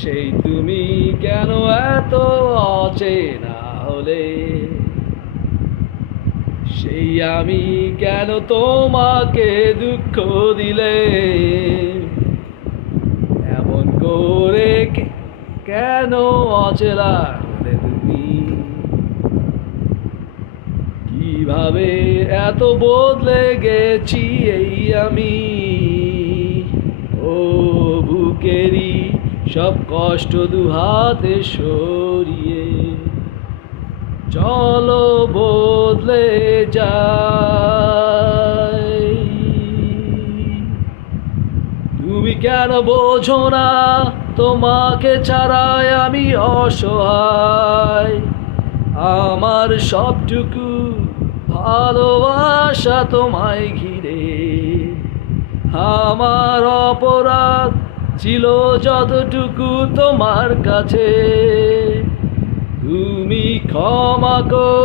সেই তুমি কেন এত অচেনা হলে, সেই আমি কেন তোমাকে দুঃখ দিলে, এমন করে কেন অচেনা হলে তুমি, কিভাবে এত বদলে গেছি এই আমি, ও বুকেরই সব কষ্ট দুহাতে সরিয়ে চলো বদলে যাই। তুমি কেন বোঝো না তোমাকে ছাড়াই আমি অসহায়, আমার সবটুকু ভালোবাসা তোমায় ঘিরে, আমার অপরাধ ছিল যতটুকু তোমার কাছে, তুমি ক্ষমা করে